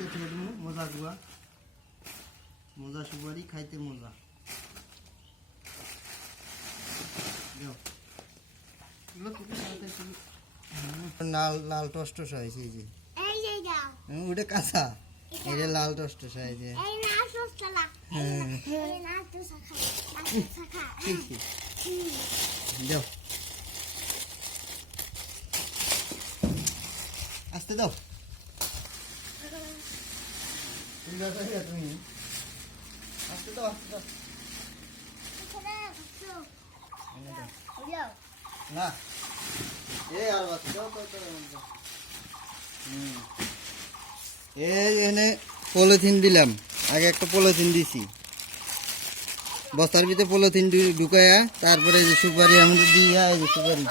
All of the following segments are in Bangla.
নিচে ছেড়ে দেবো মজা গুয়া। মজা সুপারি খাইতে মজা। লাল লাল টস টস হয়েছে এই যে। এই যে হুম, ওটা কাঁচা। এটা। লাল টস টস হয়েছে। হ্যাঁ। দাও আসতে দাও। এই এনে পলিথিন দিলাম আগে একটা পলিথিন দিছি বস্তার ভিতরে পলিথিন ঢুকাইয়া তারপরে যে সুপারি এর মধ্যে দিয়া এই যে সুপারি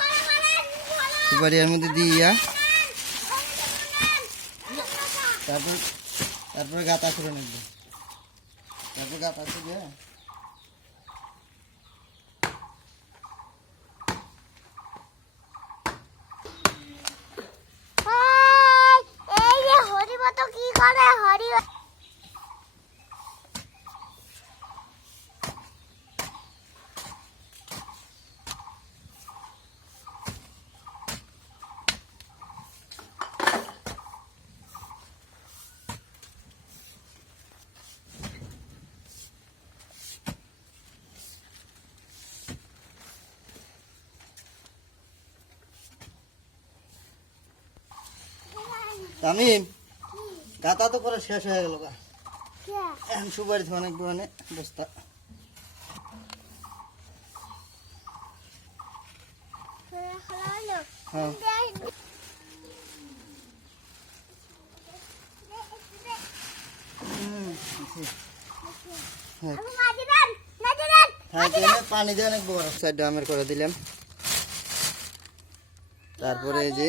সুপারি এর মধ্যে দিয়া তারপর তারপরে গাতা করে নিব। তারপরে গাতা করে এই এই যে হরিবত কি করে হরি তামিম গাতা তো করে শেষ হয়ে গেল গা। এখন সুপারি অনেক দোকানে বস্তা। হ্যাঁ। হ্যাঁ। হ্যাঁ পানি দিয়ে অনেক বড় সাইড ড্রামের করে দিলাম। তারপরে এই যে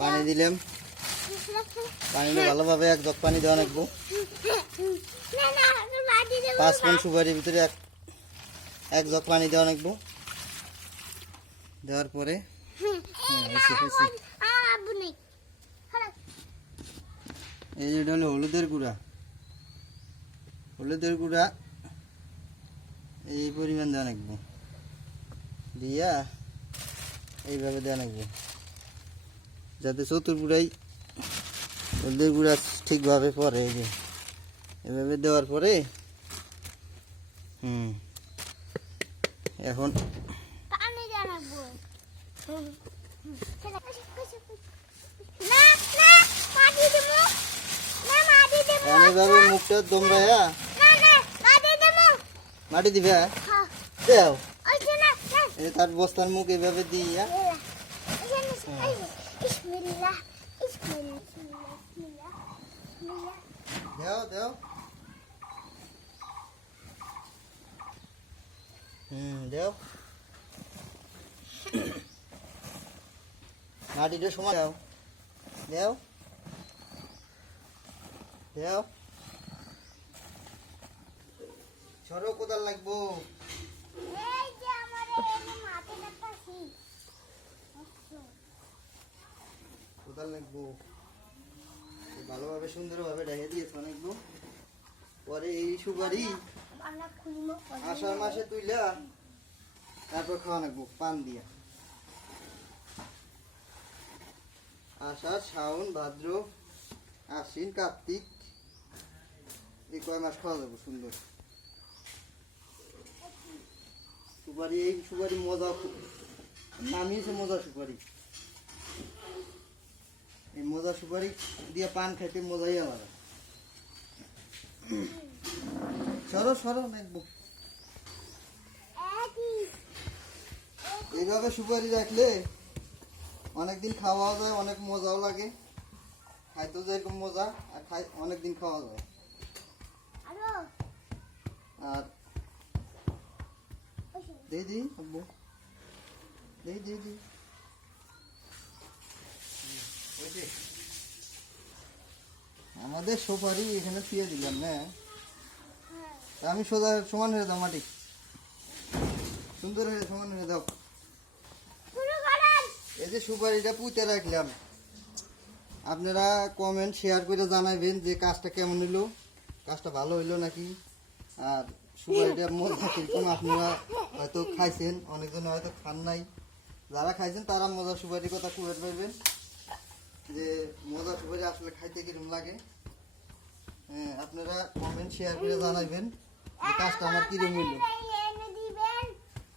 পানি দিলাম। পানিটা ভালোভাবে এক জগ পানি দেওয়া লাগবো। পাঁচ পন সুপারির ভিতরে এক এক জগ পানি দেওয়া লাগবো। দেওয়ার পরে হ্যাঁ, এই যে এটা হলো হলুদের গুঁড়া। হলুদের গুঁড়া এই পরিমাণ দেওয়া লাগবো। দিয়া এইভাবে দেওয়া লাগবো। যাতে চতুর্পুরাই হলুদের গুঁড়া ঠিকভাবে পরে এই যে। এভাবে দেওয়ার পরে হুম এখন মাটি দেবো। মুখটা মাটি হ্যাঁ। দেও। তার বস্তার মুখ এভাবে দিয়া। দেও দেও হুম দেও দাও দেও দেও সরো কোদাল লাগবো কোদাল লাগবো ভালোভাবে, সুন্দরভাবে রেখে দিয়েছে অনেকগুলো পরে এই সুপারি আষাঢ় মাসে তুইলা তারপর খাওয়া লাগবো, পান দিয়া। আষাঢ় শ্রাবণ ভাদ্র, আশ্বিন, কার্তিক, এই কয় মাস খাওয়া যাব সুন্দর। সুপারি, এই সুপারি মজা নামিয়েছে মজা সুপারি। এই মজা সুপারি দিয়ে পান খাইতে মজাই আলাদা। সরো সরো এইভাবে সুপারি রাখলে অনেকদিন খাওয়াও যায় অনেক মজাও লাগে। খাইতেও যেরকম মজা আর খাই অনেকদিন খাওয়া যায়। আরও দিই আব্বু। ওই যে, আমাদের সুপারি এখানে দিয়ে দিলাম, না। আমি সোজা সমান হয়ে দাও, মাটি। সুন্দর হয়ে সমান হয়ে দাও। এই যে সুপারিটা পুঁতে রাখলাম। আপনারা কমেন্ট শেয়ার করে জানাবেন যে কাজটা কেমন হলো। কাজটা ভালো হইল নাকি? আর সুপারিটা মজা কীরকম আপনারা হয়তো খাইছেন, অনেকজন হয়তো খান নাই। যারা খাইছেন তারা মজার সুপারির কথা কুড়ে পাইবেন যে মজা সবাই আসলে খাইতে কিরম লাগে। হ্যাঁ, আপনারা কমেন্ট শেয়ার করে জানাবেন কাজটা আমার কিরম হইল।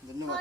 ধন্যবাদ।